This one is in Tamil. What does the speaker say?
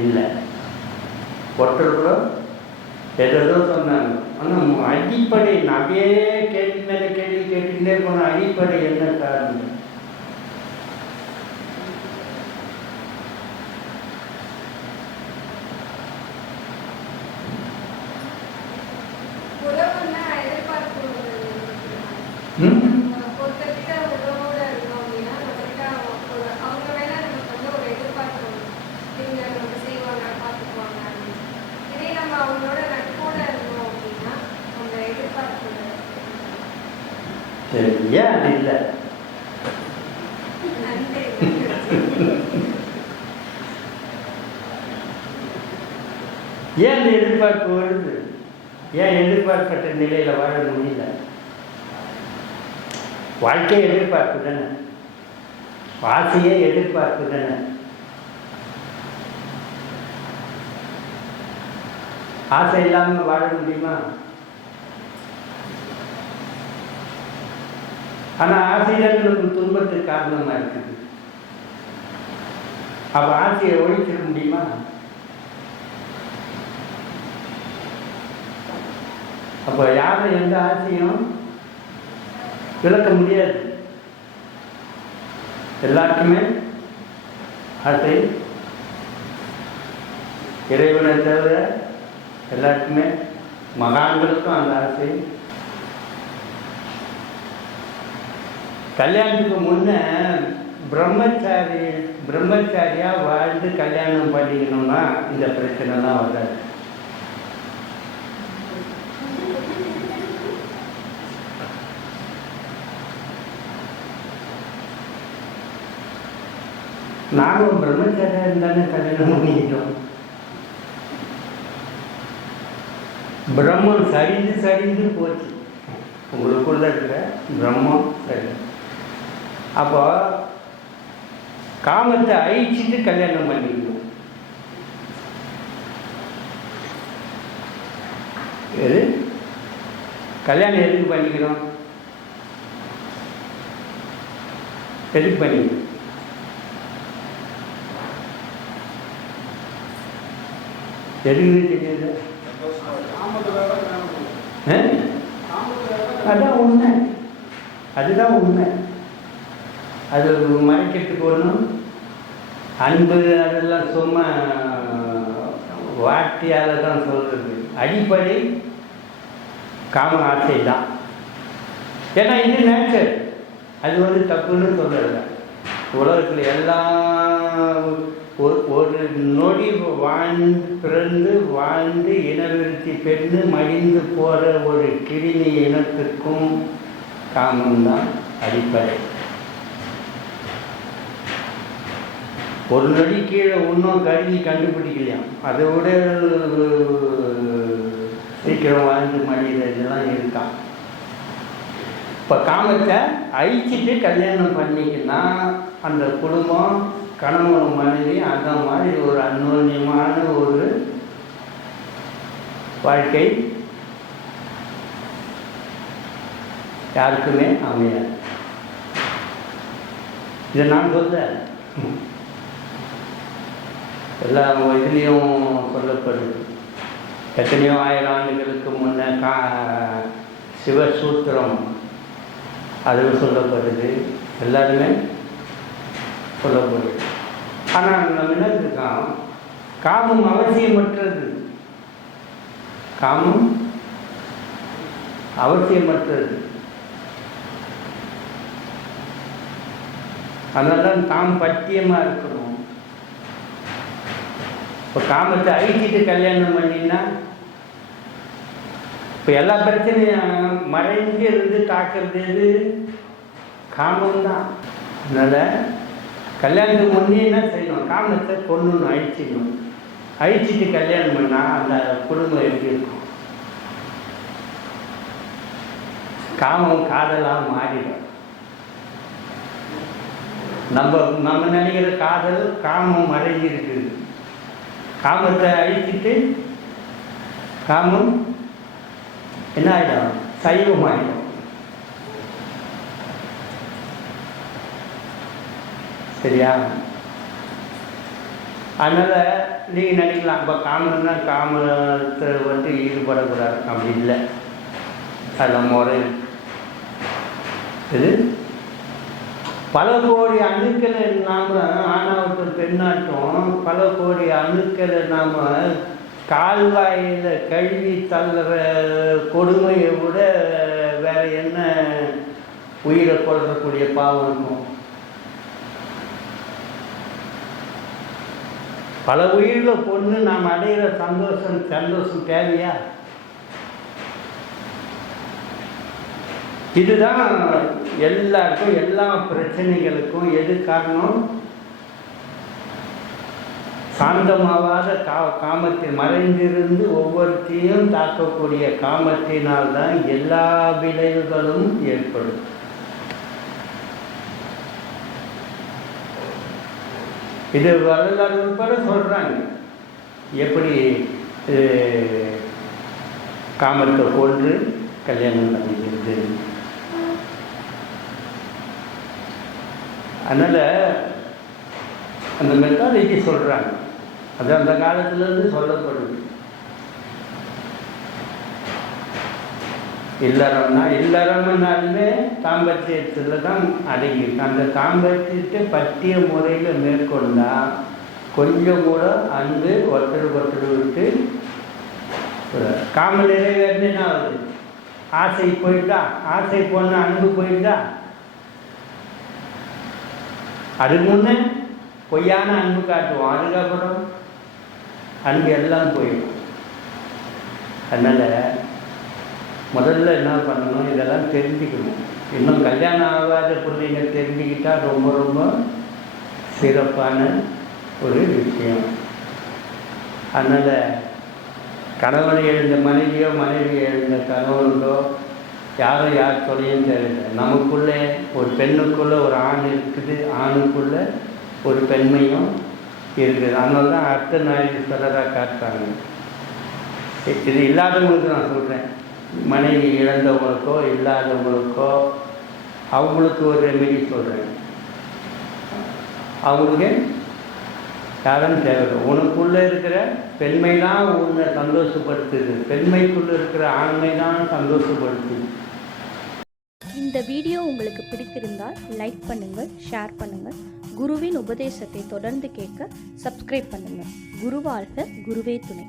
இல்லை. ஒருத்தர் கூட எதோ சொன்னாங்க. ஆனால் அடிப்படை நிறைய கேள்வி மேலே கேள்வி கேட்டுக்கிட்டே போன அடிப்படை என்ன காரணம் உறவுன்னா எதிர்பார்ப்பு ம்? ஒருத்தர்கிட்ட உறவோட இருக்கோம் அப்படின்னா நம்மகிட்ட ஒரு அவங்க மேல நமக்கு வந்து ஒரு எதிர்பார்ப்பு வரும். இவங்க நமக்கு செய்வாங்க பார்த்துக்குவாங்க அப்படின்னு. இதே நம்ம அவங்களோட நட்போட இருந்தோம் அப்படின்னா அந்த எதிர்பார்ப்பு சரி ஏன் அது இல்லை ஏன் அந்த எதிர்பார்ப்பு வருது? ஏன் எதிர்பார்க்கப்பட்ட நிலையில் வாழ முடியல? வாழ்க்கை எதிர்பார்ப்பு தானே. ஆசையே எதிர்பார்ப்பு தானே. ஆசை இல்லாமல் வாழ முடியுமா? ஆனால் ஆசைதான் நமக்கு துன்பத்துக்கு காரணமாக இருக்குது. அப்போ ஆசையை ஒழிச்சிட முடியுமா? அப்போ யாரும் எந்த ஆசையும் விளக்க முடியாது. எல்லாருக்குமே ஆசை. இறைவனை தவிர எல்லாருக்குமே மகான்களுக்கும் அந்த ஆசை. கல்யாணத்துக்கு முன்ன பிரம்மச்சாரி பிரம்மச்சாரியாக வாழ்ந்து கல்யாணம் பண்ணிக்கணும்னா இந்த பிரச்சனைலாம் வராது. நானும் பிரம்மச்சாரியாக இருந்தானே கல்யாணம் பண்ணிக்கிட்டோம். பிரம்மம் சரிந்து சரிந்து போச்சு. உங்களுக்குள்ள இருக்கிற பிரம்மம் சரி. அப்போ காமத்தை அழிச்சிட்டு கல்யாணம் பண்ணிக்கணும். எது? கல்யாணம் எதுக்கு பண்ணிக்கிறோம்? எதுக்கு பண்ணிக்கிறோம்? எதுக்குன்னு தெரியல ஆ? அதான் உண்மை. அதுதான் உண்மை. அது மறைக்கிறதுக்கு ஒன்றும் அன்பு அதெல்லாம் சும்மா வார்த்தையால் தான் சொல்கிறது அடிப்படை காம ஆசை தான். ஏன்னா இது நேச்சர் அது வந்து தப்புன்னு சொல்கிறது உலகத்தில் எல்லா ஒரு ஒரு நொடி வாழ்ந்து பிறந்து வாழ்ந்து இனவிருத்தி பெண்ணு மடிந்து போகிற ஒரு கிருமி இனத்துக்கும் காமம்தான் அடிப்படை. ஒரு நொடி கீழே இன்னும் கருவி கண்டுபிடிக்கலையாம் அதை விட சீக்கிரம் வாழ்ந்து மனிதர்கள்லாம் இருக்கான். இப்போ காமத்தை அழிச்சிட்டு கல்யாணம் பண்ணிக்கின்னா அந்த குடும்பம் கணவன் மனைவி அந்த மாதிரி ஒரு அந்யோன்யமான ஒரு வாழ்க்கை யாருக்குமே அமையாது. இதை நான் சொல்ல எல்லா இதுலேயும் சொல்லப்படுது. எத்தனையோ ஆயிரம் ஆண்டுகளுக்கு முன்ன கா சிவசூத்திரம் அது சொல்லப்படுது. எல்லாருமே சொல்லப்படுது. ஆனால் நம்ம என்ன இருக்கோம் காமம் அவசியமற்றது. காமம் அவசியமற்றது. அதனால தான் தாம் பத்தியமாக இருக்கணும். இப்போ காமத்தை அழிச்சிட்டு கல்யாணம் பண்ணினா இப்போ எல்லா பிரச்சனையும் மறைஞ்சு இருந்து தாக்குறது எது? காமம் தான் அதனால் கல்யாணத்துக்கு முன்னே என்ன செய்யணும்? காமத்தை கொல்லணும் அழிச்சிடணும் அழிச்சிட்டு கல்யாணம் பண்ணால் அந்த குடும்பம் எப்படி இருக்கும்? காமம் காதலாக மாறிடும். நம்ம நம்ம நினைக்கிற காதல் காமம் மறைஞ்சிருக்குது. காமத்தை அழிச்சிட்டு காமம் என்ன ஆகிடும் சைவம் ஆகிடும் சரியா? அதனால் நீங்கள் நினைக்கலாம் இப்போ காமன்னா காமத்தை வந்து ஈடுபடக்கூடாது. அப்படி இல்லை. அதில் முறை இது பல கோடி அணுக்களை நாம் ஆணவத்தில் பெண்ணாட்டம். பல கோடி அணுக்களை நாம் கால்வாயில் கழுவி தள்ளுற கொடுமையை விட வேறு என்ன உயிரை கொல்லக்கூடிய பாவம் இருக்கும்? பல உயிரில் பொண்ணு நாம் அடைகிற சந்தோஷம் சந்தோஷம் தேவையா? இதுதான் எல்லாருக்கும் எல்லா பிரச்சனைகளுக்கும் எது காரணம்? சாந்தமாவாத கா காமத்தில் மறைந்திருந்து ஒவ்வொருத்தையும் தாக்கக்கூடிய காமத்தினால்தான் எல்லா விளைவுகளும் ஏற்படும். இது வரலாறு உட்பட சொல்கிறாங்க எப்படி காமத்தை கொன்று கல்யாணம் பண்ணிக்கிறது? அதனால் அந்த மெத்தாலஜி சொல்கிறாங்க அது அந்த காலத்துலேருந்து சொல்லப்படுது. இல்லறம்னா இல்லறம்னாலுமே தாம்பத்தியத்தில் தான் அடங்கியிருக்கு. அந்த தாம்பத்தியத்தை பற்றிய முறையில் மேற்கொண்டால் கொஞ்சம் கூட அன்பு ஒருத்தர் ஒருத்தர் விட்டு காம நிறைவேறினா ஆகுது ஆசை போயிட்டா ஆசை போனால் அன்பு போயிட்டா அதுக்கு முன்னே பொய்யான அன்பு காட்டுவோம் அதுக்கப்புறம் அன்பு எல்லாம் போயிடும். அதனால் முதல்ல என்ன பண்ணணும் இதெல்லாம் தெரிஞ்சுக்கணும். இன்னும் கல்யாணம் ஆகாத பிள்ளைங்க தெரிஞ்சுக்கிட்டால் ரொம்ப ரொம்ப சிறப்பான ஒரு விஷயம். அதனால் கணவனை எழுந்த மனைவியோ மனைவி எழுந்த கணவனுக்கோ யாரும் யார் தொலையும் தெரியல நமக்குள்ளே ஒரு பெண்ணுக்குள்ளே ஒரு ஆண் இருக்குது ஆணுக்குள்ளே ஒரு பெண்மையும் இருக்குது. அதனால தான் அர்த்த நாயீஸ்வரராக காட்டுறாங்க. இது இல்லாதவங்களுக்கு நான் சொல்கிறேன் மனைவி இழந்தவங்களுக்கோ இல்லாதவங்களுக்கோ அவங்களுக்கு ஒரு ரெமெடி சொல்கிறேன் அவங்களுக்கு யாரும் தேவை உனக்குள்ளே இருக்கிற பெண்மை தான் உன்னை சந்தோஷப்படுத்துது. பெண்மைக்குள்ளே இருக்கிற ஆண்மை தான் சந்தோஷப்படுத்துது. இந்த வீடியோ உங்களுக்கு பிடித்திருந்தால் லைக் பண்ணுங்கள் ஷேர் பண்ணுங்கள். குருவின் உபதேசத்தை தொடர்ந்து கேட்க சப்ஸ்கிரைப் பண்ணுங்கள். குருவாழ்க குருவே துணை.